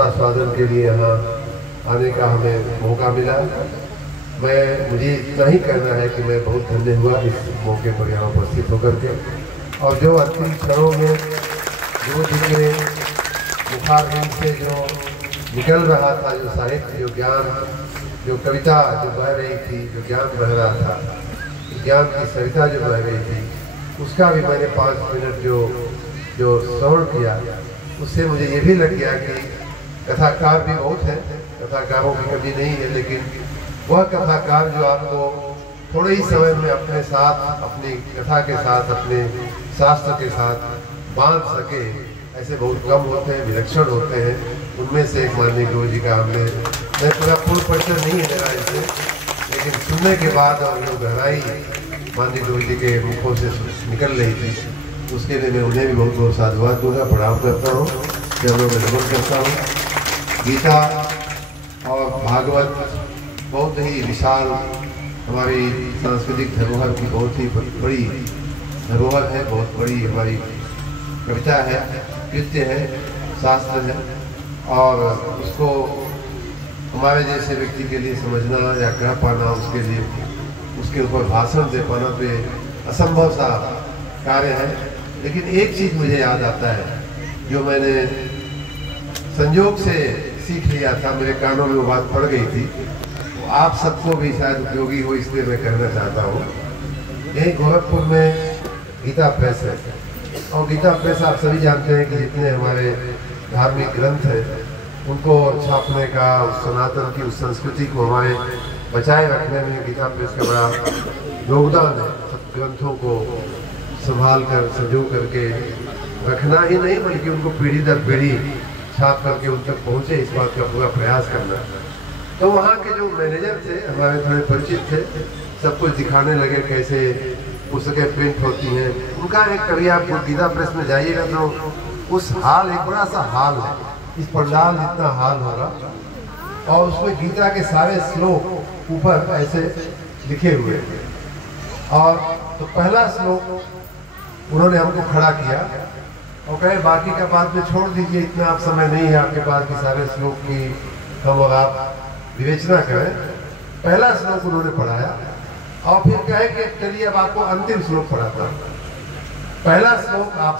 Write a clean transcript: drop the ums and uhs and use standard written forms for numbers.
रसास्वादन के लिए यहाँ आने का हमें मौका मिला। मुझे इतना ही कहना है कि मैं बहुत धन्य हुआ इस मौके पर यहाँ उपस्थित होकर के। और जो अंतिम क्षणों में जो जिनके मुखारबिंद से जो निकल रहा था, जो साहित्य, जो ज्ञान, जो कविता जो बह रही थी, जो ज्ञान बह रहा था, ज्ञान की सरिता जो बह रही थी, उसका भी मैंने 5 मिनट जो श्रवण किया, उससे मुझे ये भी लग गया कि कथाकार भी बहुत है, कथाकारों की कमी नहीं है, लेकिन वह कथाकार जो आपको थोड़े ही समय में अपने साथ, अपनी कथा के साथ, अपने शास्त्र के साथ बांध सके, ऐसे बहुत कम होते हैं, विलक्षण होते हैं। उनमें से एक माननीय गुरु जी का मैं पूरा पूर्ण परिचय नहीं है मेरा इनसे, लेकिन सुनने के बाद और जो गहराई माननीय गुरु जी के मुखों से निकल रही थी, उसके लिए मैं उन्हें भी बहुत बहुत साधुवाद दूंगा, प्रणाम करता हूँ, चरणों में नमन करता हूँ। गीता और भागवत बहुत ही विशाल हमारी सांस्कृतिक धरोहर की बहुत ही बड़ी धरोहर है, बहुत बड़ी हमारी कविता है, कृत्य है, शास्त्र है, और उसको हमारे जैसे व्यक्ति के लिए समझना या कह पाना, उसके लिए उसके ऊपर भाषण दे पाना तो ये असंभव सा कार्य है। लेकिन एक चीज़ मुझे याद आता है जो मैंने संयोग से सीख लिया था, मेरे कानों में वो बात पड़ गई थी, तो आप सबको भी शायद उपयोगी हो, इसलिए मैं कहना चाहता हूँ। यही गोरखपुर में गीता प्रेस है, और गीता प्रेस आप सभी जानते हैं कि जितने हमारे धार्मिक ग्रंथ हैं उनको छापने का, उस सनातन की उस संस्कृति को हमारे बचाए रखने में गीता प्रेस का बड़ा योगदान है। सब ग्रंथों को संभाल कर, संजो करके रखना ही नहीं, बल्कि उनको पीढ़ी दर पीढ़ी छाप करके उन तक पहुँचे, इस बात का पूरा प्रयास करना। तो वहाँ के जो मैनेजर थे, हमारे थोड़े परिचित थे, सब कुछ दिखाने लगे कैसे पुस्तकें प्रिंट होती हैं। उनका एक कभी आप गीता प्रेस में जाइएगा तो उस हाल, एक बड़ा सा हाल है, इस पंडाल जितना हाल होगा, और उसमें गीता के सारे श्लोक ऊपर ऐसे लिखे हुए थे। और तो पहला श्लोक उन्होंने हमको खड़ा किया और कहे बाकी का बाद में छोड़ दीजिए, इतना आप समय नहीं है आपके पास कि सारे श्लोक की हम और आप विवेचना करें। पहला श्लोक उन्होंने पढ़ाया और फिर कहे कि चलिए अब आपको अंतिम श्लोक पढ़ाता हूं। पहला श्लोक आप